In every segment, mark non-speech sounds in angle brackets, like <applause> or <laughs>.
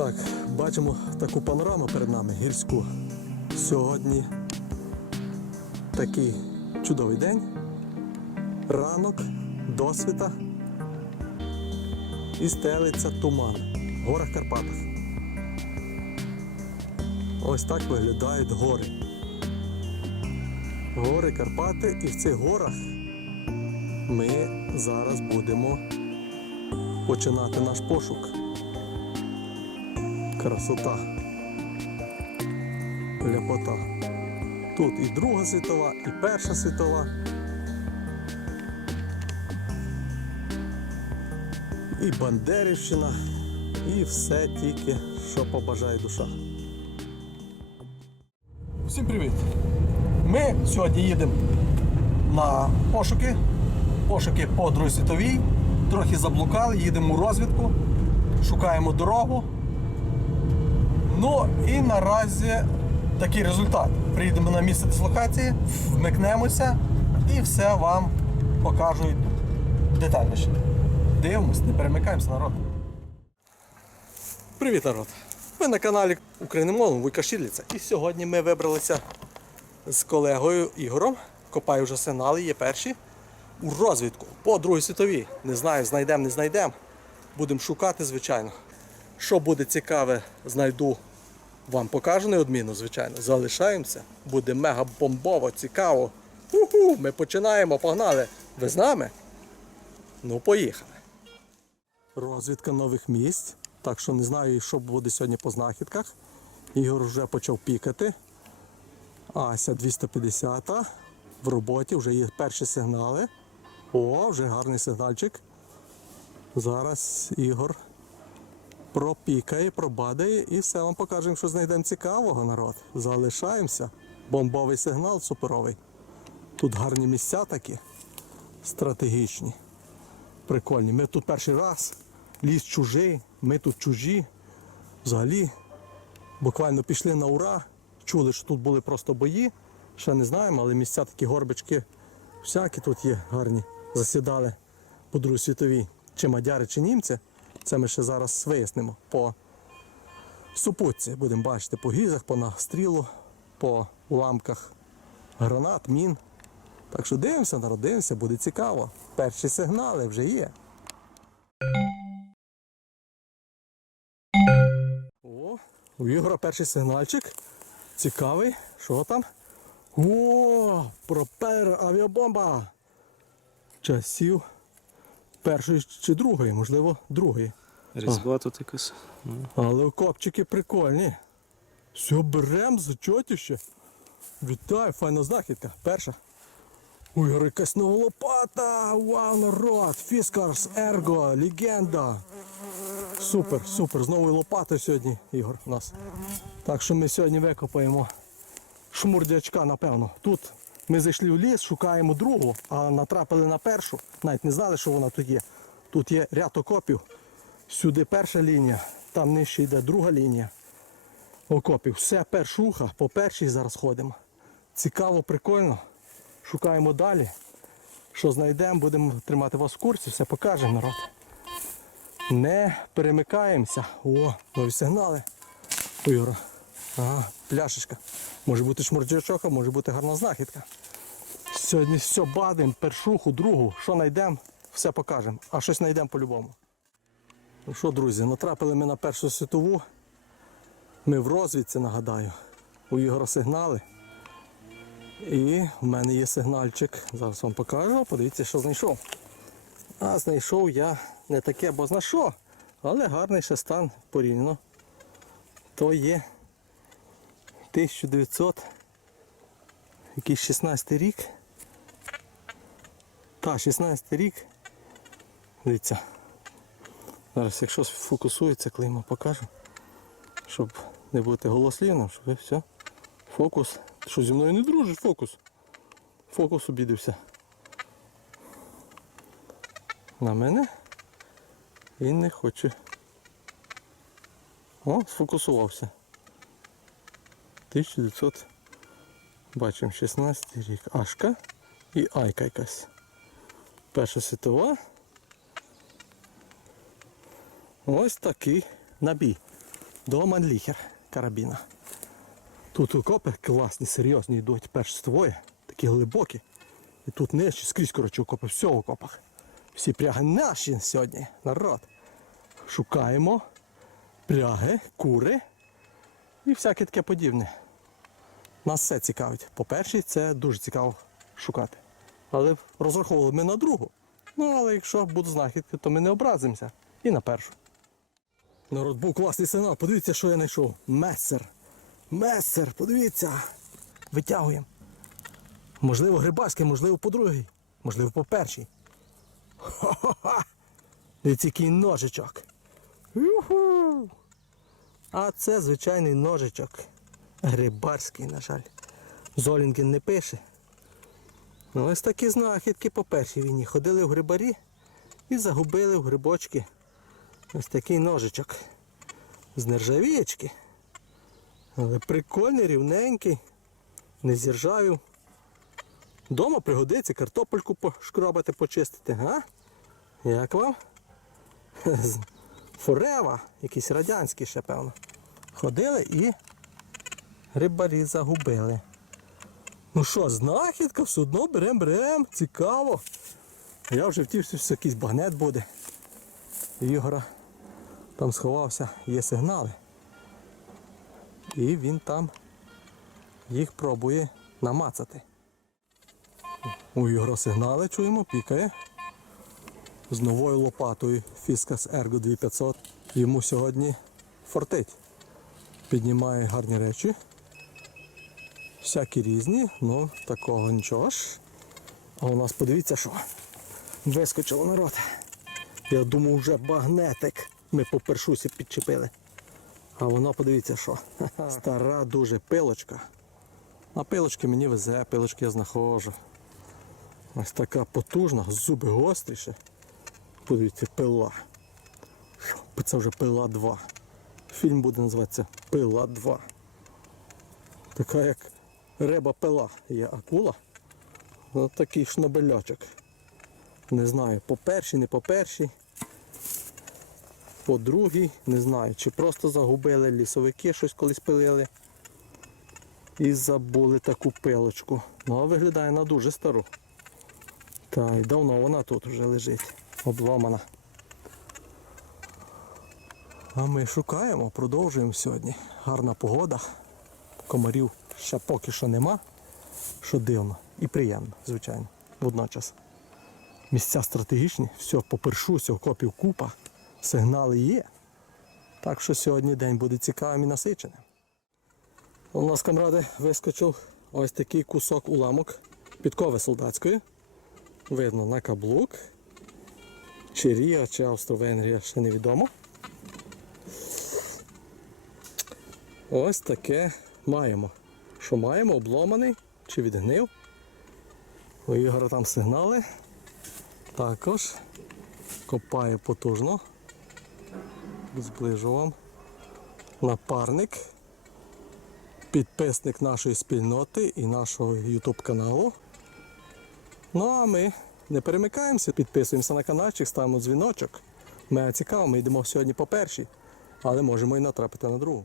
Так, бачимо таку панораму перед нами гірську. Сьогодні такий чудовий день. Ранок, досвіта і стелиться туман в горах Карпатах. Ось так виглядають гори. Гори Карпати, і в цих горах ми зараз будемо починати наш пошук. Красота. Ляпота. Тут і Друга світова, і Перша світова. І Бандерівщина, і все тільки, що побажає душа. Всім привіт! Ми сьогодні їдемо на пошуки. Пошуки по Другій світовій. Трохи заблукали, їдемо у розвідку, шукаємо дорогу. Ну і наразі такий результат. Приїдемо на місце дислокації, вмикнемося і все вам покажуть детальніше. Дивимось, не перемикаємося, народ. Привіт, народ! Ви на каналі Україномовом Вуйка Шідліця. І сьогодні ми вибралися з колегою Ігорем. Копаю вже сигнали, є перші. У розвідку по Другій світовій. Не знаю, знайдемо, не знайдемо. Будемо шукати, звичайно. Що буде цікаве, знайду, вам покажу неодмінно, звичайно. Залишаємося. Буде мега бомбово, цікаво. Уху, ми починаємо, погнали. Ви з нами? Ну, поїхали. Розвідка нових місць. Так що не знаю, що буде сьогодні по знахідках. Ігор вже почав пікати. Ася 250 в роботі, вже є перші сигнали. О, вже гарний сигнальчик. Зараз Ігор пропікає, пробадає і все вам покажемо, що знайдемо цікавого, народ. Залишаємося. Бомбовий сигнал суперовий. Тут гарні місця такі, стратегічні, прикольні. Ми тут перший раз, ліс чужий, ми тут чужі. Взагалі, буквально пішли на ура, чули, що тут були просто бої. Ще не знаємо, але місця такі горбички всякі тут є гарні. Засідали по Другій світовій. Чи мадяри, чи німці. Це ми ще зараз вияснимо по супутці. Будемо бачити по гізах, по настрілу, по уламках гранат, мін. Так що дивимося, народ, дивимося, буде цікаво. Перші сигнали вже є. О, у Ігора перший сигнальчик. Цікавий. Що там? О, пропелер авіабомба. Часів першої чи другої, можливо, другої. Різьба тут якась. Ну, Але окопчики прикольні. Все, берем, зачотіще. Вітаю, файна знахідка. Перша. Ой, якась нова лопата! Вау, народ! Фіскарс, Ерго, легенда. Супер, супер. З новою лопатою сьогодні, Ігор, у нас. Так що ми сьогодні викопаємо шмурдячка, напевно. Тут ми зайшли в ліс, шукаємо другу, а натрапили на першу. Навіть не знали, що вона тут є. Тут є ряд окопів. Сюди перша лінія, там нижче йде друга лінія окопів. Все першуха, по першій зараз ходимо. Цікаво, прикольно. Шукаємо далі. Що знайдемо, будемо тримати вас в курсі, все покажемо народ. Не перемикаємося. О, нові сигнали. Ой. Ага, пляшечка. Може бути шмурдячок, а може бути гарна знахідка. Сьогодні все бадимо, першуху, другу. Що знайдемо, все покажемо. А щось знайдемо по-любому. Ну що, друзі, натрапили ми на першу світову. Ми в розвідці, нагадаю. У Ігора сигнали. І в мене є сигнальчик. Зараз вам покажу. Подивіться, що знайшов. А знайшов я не таке, бо зна що, але гарний ще стан порівняно. То є 1900 якийсь 16 рік. Та, 16 рік. Дивіться. Зараз, якщо фокусується, клеймо покажу. Щоб не бути голослівним, щоб все. Фокус. Що зі мною не дружиш, фокус? Фокус обідався. На мене він не хоче. О, сфокусувався. 1900. Бачимо 16 рік. Ашка і Айка якась. Перша світова. Ось такий набій. до Манліхер карабіна. Тут окопи класні, серйозні йдуть перш ствої, такі глибокі. І тут нижче, скрізь коротше окопи, все в окопах. Всі пряги наші сьогодні, народ. Шукаємо пряги, кури і всяке таке подібне. Нас все цікавить. По-перше, це дуже цікаво шукати. Але розраховували ми на другу. Ну, але якщо будуть знахідки, то ми не образимося. І на першу. Народ був класний сигнал. Подивіться, що я знайшов. Месер. Месер, подивіться. Витягуємо. Можливо, грибарський, можливо, по другій, можливо, по першій. Хо-хо-ха! Дивіться, який ножичок. Юху! А це звичайний ножичок. Грибарський, на жаль. Золінкін не пише. Ну, ось такі знахідки по першій війні. Ходили в грибарі і загубили в грибочки. Ось такий ножичок. З нержавієчки. Але прикольний, рівненький. Не зіржавів. Дома пригодиться картопельку пошкробати, почистити, га? Як вам? Форева, якийсь радянський ще, певно. Ходили і рибарі загубили. Ну що, знахідка, все одно берем, берем, цікаво. Я вже втівся, що якийсь багнет буде. Ігора там сховався, є сигнали. І він там їх пробує намацати. У Ігора сигнали чуємо, пікає. З новою лопатою Fiskas Ergo 2500. Йому сьогодні фортить. Піднімає гарні речі. Всякі різні, ну такого нічого ж. А у нас подивіться що. Вискочило народ. Я думав вже багнетик. Ми по першусі підчепили. А воно подивіться що. Стара дуже пилочка. А пилочки мені везе, пилочки я знаходжу. Ось така потужна, зуби гостріше. Подивіться, пила. Це вже пила 2. Фільм буде називатися Пила 2. Така як риба пила є акула. Ось такий шнобельочок. Не знаю, по першій, не по першій. По другій, не знаю, чи просто загубили лісовики, щось колись пилили. І забули таку пилочку. Ну а виглядає на дуже стару. Та і давно вона тут вже лежить, обламана. А ми шукаємо, продовжуємо сьогодні. Гарна погода. Комарів ще поки що нема. Що дивно і приємно, звичайно, водночас. Місця стратегічні, все по першусю, окопів купа, сигнали є. Так що сьогодні день буде цікавим і насиченим. У нас, камради, вискочив ось такий кусок уламок підкови солдатської. Видно на каблук. Чи Рія, чи Австро-Венгрія, ще невідомо. Ось таке маємо. Що маємо? Обломаний чи відгнив. У Ігора там сигнали. Також копає потужно. Зближу вам. Напарник, підписник нашої спільноти і нашого YouTube каналу. Ну а ми не перемикаємося, підписуємося на каналчик, ставимо дзвіночок. Ми цікаво, ми йдемо сьогодні по першій, але можемо і натрапити на другу.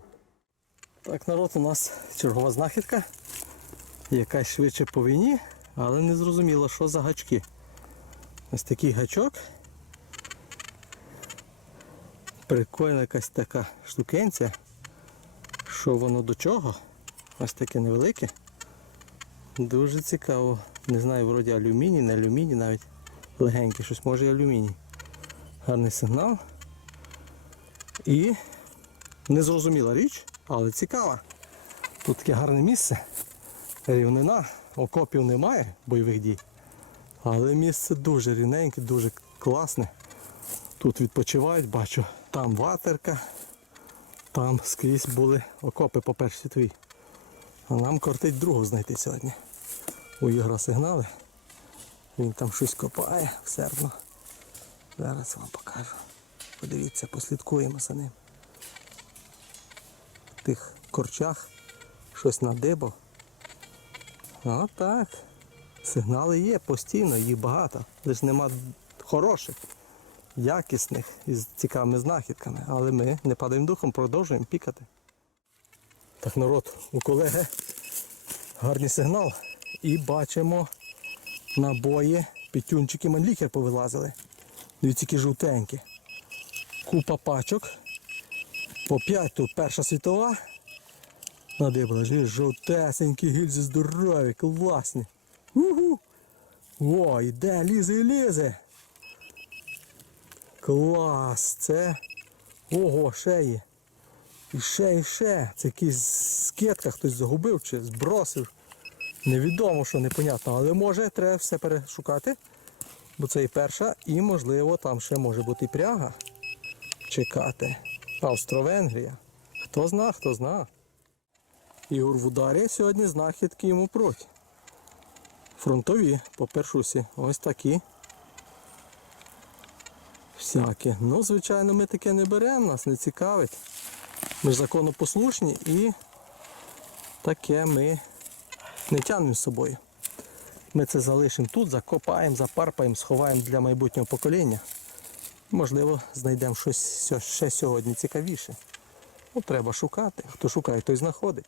Так, народ, у нас чергова знахідка. Якась швидше по війні, але не зрозуміло, що за гачки. Ось такий гачок. Прикольна якась така штукенця. Що воно до чого? Ось таке невелике. Дуже цікаво. Не знаю, вроді алюміній, не алюміній навіть. Легенький, щось може і алюміній. Гарний сигнал. І незрозуміла річ, але цікава. Тут таке гарне місце. Рівнина, окопів немає бойових дій. Але місце дуже рівненьке, дуже класне. Тут відпочивають, бачу, там ватерка, там скрізь були окопи по першій світовій. А нам кортить другу знайти сьогодні. У Ігора сигнали. Він там щось копає всердно. Зараз вам покажу. Подивіться, послідкуємо за ним. Тих корчах щось надибав. Отак. Сигнали є постійно, їх багато. Лише нема хороших. якісних і з цікавими знахідками. Але ми не падаємо духом, продовжуємо пікати. Так, народ, у колеги гарний сигнал. І бачимо набої, петюнчики манліхер повилазили. Дивіться, які жовтенькі. Купа пачок. По 5 тут перша світова. Надибали, жовтесенькі гільзи здорові, класні. Угу. О, іде, лізе і лізе. Клас, це. Ого, ще є. І ще, і ще. Це якийсь скетка хтось загубив чи збросив. Невідомо, що непонятно, але може треба все перешукати. Бо це і перша, і можливо там ще може бути пряга. Чекати. Австро-Венгрія. Хто зна, хто зна. Ігор в ударі сьогодні знахідки йому пруть. Фронтові по першусі. Ось такі. Всякі. Ну, звичайно, ми таке не беремо, нас не цікавить. Ми ж законопослушні і таке ми не тягнемо з собою. Ми це залишимо тут, закопаємо, запарпаємо, сховаємо для майбутнього покоління. Можливо, знайдемо щось ще сьогодні цікавіше. Ну, треба шукати. Хто шукає, той знаходить.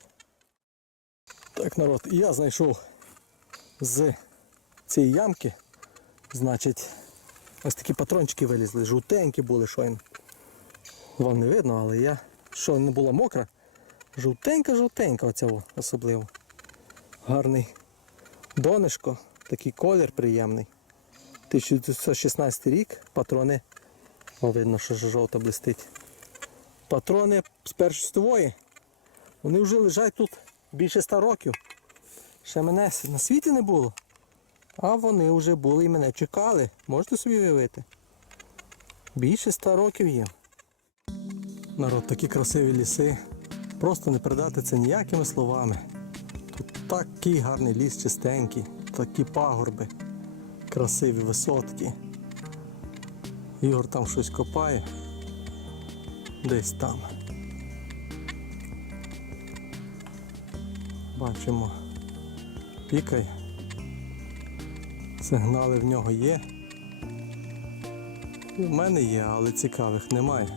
Так, народ, я знайшов з цієї ямки, значить, ось такі патрончики вилізли, жовтенькі були щойно. Вам не видно, але я, що не була мокра, жовтенька-жовтенька оця особливо. Гарний донишко, такий колір приємний. 1916 рік, патрони. О, видно, що жовта блистить. Патрони з першої світової. Вони вже лежать тут більше 100 років. Ще мене на світі не було. А вони вже були і мене чекали. Можете собі уявити? Більше 100 років їм. Народ, такі красиві ліси. Просто не передати це ніякими словами. Тут такий гарний ліс чистенький, такі пагорби, красиві висотки. Ігор там щось копає. Десь там. Бачимо. Пікай. Сигнали в нього є. І в мене є, але цікавих немає.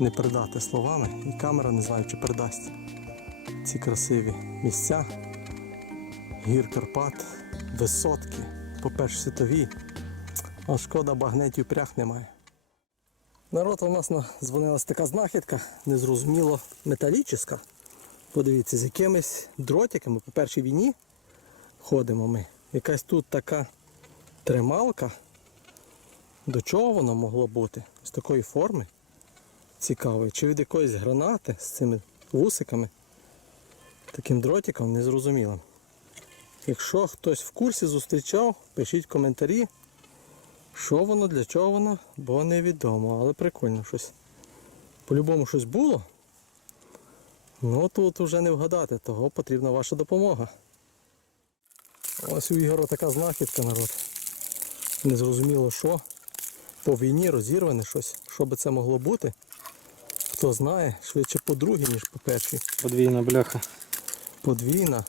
Не передати словами, і камера не знаю, чи передасть ці красиві місця. Гір Карпат, висотки, по-перше, світові. А шкода, багнетів прях немає. Народ у нас на- дзвонилась така знахідка, незрозуміло металічна. Подивіться, з якимись дротиками по першій війні ходимо ми. Якась тут така трималка. До чого воно могло бути? З такої форми. Цікавої. Чи від якоїсь гранати з цими вусиками? Таким дротиком незрозумілим. Якщо хтось в курсі зустрічав, пишіть коментарі, що воно, для чого воно, бо невідомо, але прикольно щось. По-любому щось було. Ну тут вже не вгадати, того потрібна ваша допомога. Ось у Ігора така знахідка, народ. Незрозуміло що. По війні розірване щось. Що би це могло бути? Хто знає, швидше по другій, ніж по першій. Подвійна бляха. Подвійна.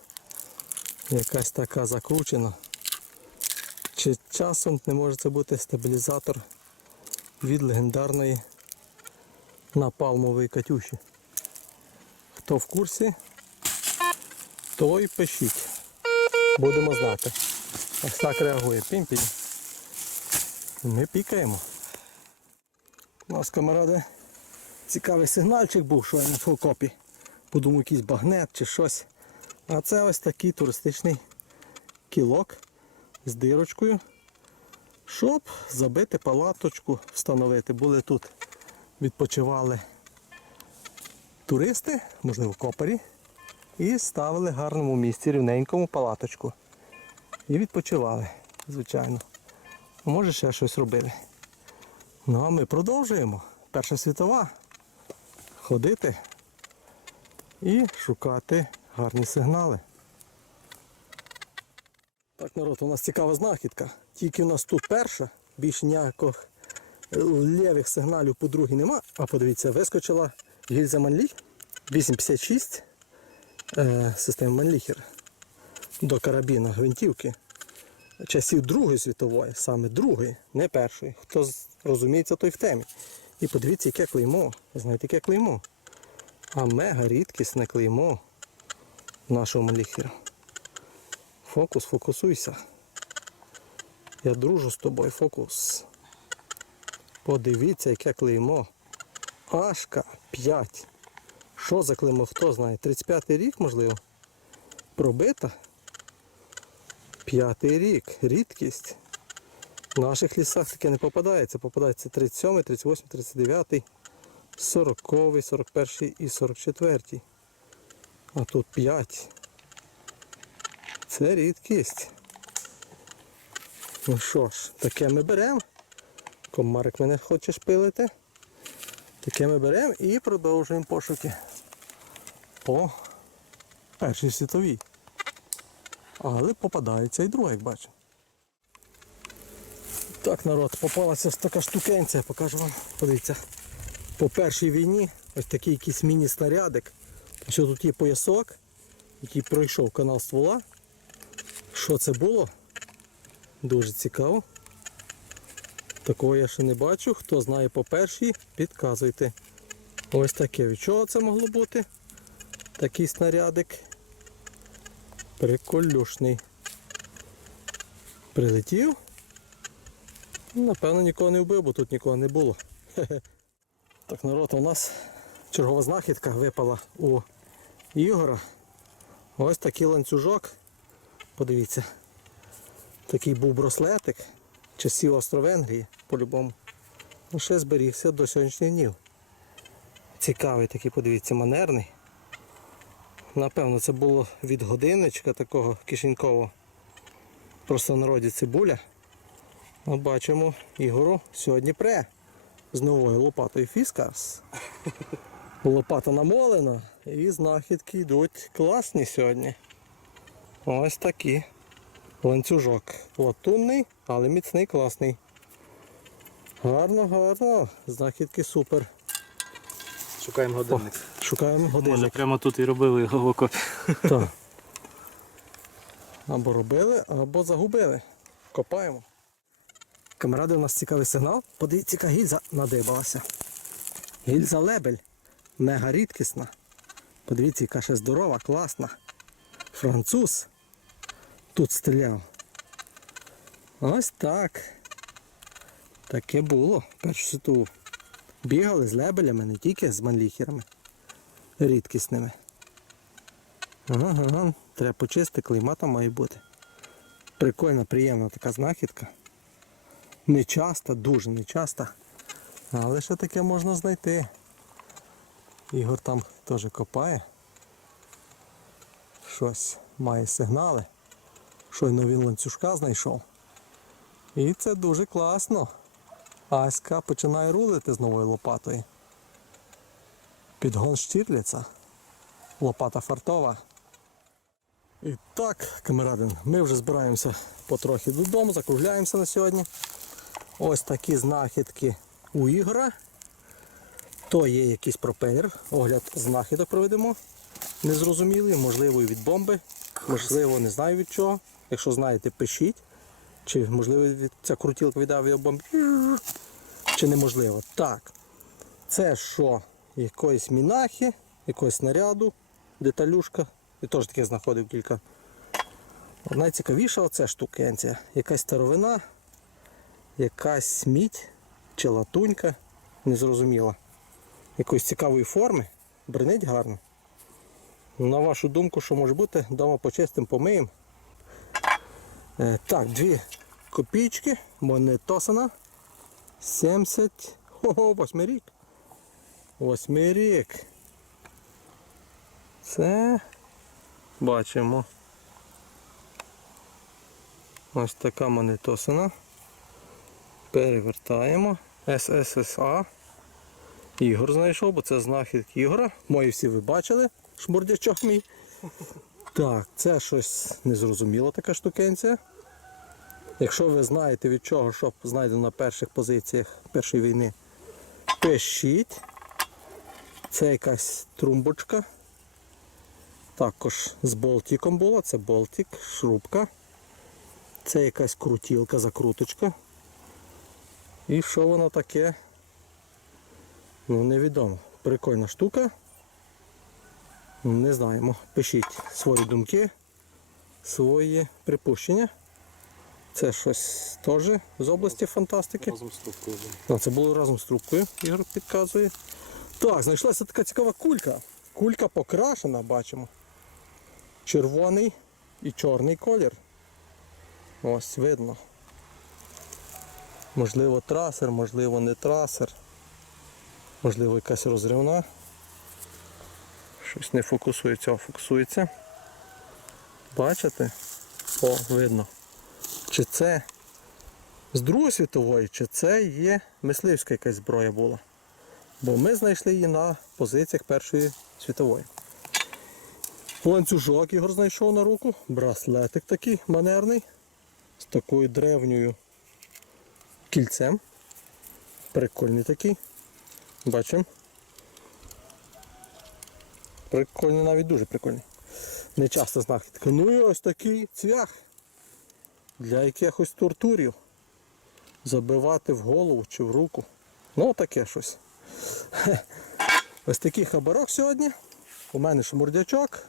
Якась така закручена. Чи часом не може це бути стабілізатор від легендарної напалмової Катюші? Хто в курсі, той пишіть. Будемо знати. Ось так реагує пімпінь. Ми пікаємо. У нас, камаради, цікавий сигнальчик був, що я на фокопі. Подумав, якийсь багнет чи щось. А це ось такий туристичний кілок з дирочкою, щоб забити палаточку, встановити. Були тут, відпочивали туристи, можливо, копарі, і ставили в гарному місці, рівненькому палаточку. І відпочивали, звичайно. Може ще щось робили. Ну а ми продовжуємо. Перша світова. Ходити і шукати гарні сигнали. Народ, у нас цікава знахідка. Тільки у нас тут перша, більш ніяких е, лівих сигналів по другій нема. А подивіться, вискочила гільза Манлі 856 е, системи Манліхер до карабіна гвинтівки. часів Другої світової, саме Другої, не першої. Хто розуміється, той в темі. І подивіться, яке клеймо. Знаєте, яке клеймо? А мега рідкісне клеймо нашого маліхера. Фокус, фокусуйся. Я дружу з тобою, фокус. Подивіться, яке клеймо. Ашка 5. Що за клеймо, хто знає? 35-й рік, можливо. Пробита. П'ятий рік. Рідкість. В наших лісах таке не попадається. Попадається 37, 38, 39, 40, 41 і 44. А тут 5. Це рідкість. Ну що ж, таке ми беремо. Комарик мене хоче шпилити. Таке ми беремо і продовжуємо пошуки по першій світовій. Але попадається і друга, як бачимо. Так, народ, попалася така штукенця, покажу вам. Подивіться. По першій війні ось такий якийсь міні-снарядик. Ось тут є поясок, який пройшов канал ствола. Що це було? Дуже цікаво. Такого я ще не бачу. Хто знає по першій, підказуйте. Ось таке. Від чого це могло бути? Такий снарядик. Приколюшний. Прилетів. Напевно, нікого не вбив, бо тут нікого не було. <laughs> Так, народ, у нас чергова знахідка випала у Ігора. Ось такий ланцюжок. Подивіться. Такий був браслетик часів Австро-Венгрії, по-любому. Ну, ще зберігся до сьогоднішніх днів. Цікавий такий, подивіться, манерний. Напевно, це було від годинничка такого кишенькового. Просто в народі цибуля. От бачимо Ігору сьогодні пре з новою лопатою Фіскарс. Лопата намолена і знахідки йдуть класні сьогодні. Ось такі. Ланцюжок латунний, але міцний, класний. Гарно, гарно. Знахідки супер. Шукаємо годинник. Шукаємо Може годинник. прямо тут і робили його в. Так. <laughs> Або робили, або загубили. Копаємо. Камеради, у нас цікавий сигнал. Подивіться, яка гільза надибалася. Гільза лебель. Мега рідкісна. Подивіться, яка ще здорова, класна. Француз тут стріляв. Ось так. Таке було. Першу світову. Бігали з лебелями, не тільки з манліхерами. Рідкісними. Ага, треба почистити, клейма там має бути. Прикольна, приємна така знахідка. Не часто, дуже не часто. Але ще таке можна знайти. Ігор там теж копає. Щось має сигнали. Щойно він ланцюжка знайшов. І це дуже класно. Аська починає рулити з новою лопатою. Підгон Штірліца. Лопата фартова. І так, камерадин, ми вже збираємося потрохи додому, закругляємося на сьогодні. Ось такі знахідки у Ігора. То є якийсь пропелер. Огляд знахідок проведемо. Незрозумілий, можливо, і від бомби, можливо, не знаю від чого. Якщо знаєте, пишіть. Чи можливо ця крутілка від авіабомби, чи неможливо. Так. Це що? Якоїсь мінахи, якогось снаряду, деталюшка. І теж таке знаходив кілька. Найцікавіша оця штукенція. Якась старовина, якась мідь чи латунька, незрозуміла. Якоїсь цікавої форми, бренить гарно. На вашу думку, що може бути, вдома почистимо, помиємо. Е, так, дві копійки, монетосана. 70. Ого, восьмий рік. Восьмий рік. Це бачимо. Ось така монетосина. Перевертаємо. СССА. Ігор знайшов, бо це знахідки Ігора. Мої всі ви бачили, шмурдячок мій. Так, це щось незрозуміло така штукенція. Якщо ви знаєте від чого, що знайдено на перших позиціях Першої війни, пишіть. Це якась трумбочка. Також з болтиком була, це болтик, шрубка. Це якась крутілка, закруточка. І що воно таке? Ну, невідомо. Прикольна штука. Не знаємо. Пишіть свої думки, свої припущення. Це щось теж з області фантастики. Разом з трубкою. А, це було разом з трубкою, Ігор підказує. Так, знайшлася така цікава кулька. Кулька покрашена, бачимо. Червоний і чорний колір. Ось видно. Можливо трасер, можливо не трасер. Можливо якась розривна. Щось не фокусується, а фокусується. Бачите? О, видно. Чи це з Другої світової, чи це є мисливська якась зброя була. Бо ми знайшли її на позиціях Першої світової. Ланцюжок Ігор знайшов на руку, браслетик такий манерний, з такою древньою кільцем. Прикольний такий. Бачимо. Прикольний, навіть дуже прикольний. Не часто знахідка. Ну і ось такий цвях для якихось тортурів забивати в голову чи в руку. Ну, таке щось. <laughs> Ось такий хабарок сьогодні. У мене шмурдячок.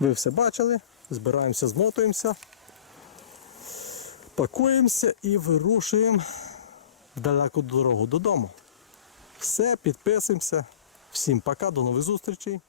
Ви все бачили. Збираємося, змотуємося. Пакуємося і вирушуємо в далеку дорогу додому. Все, підписуємося. Всім пока, до нових зустрічей.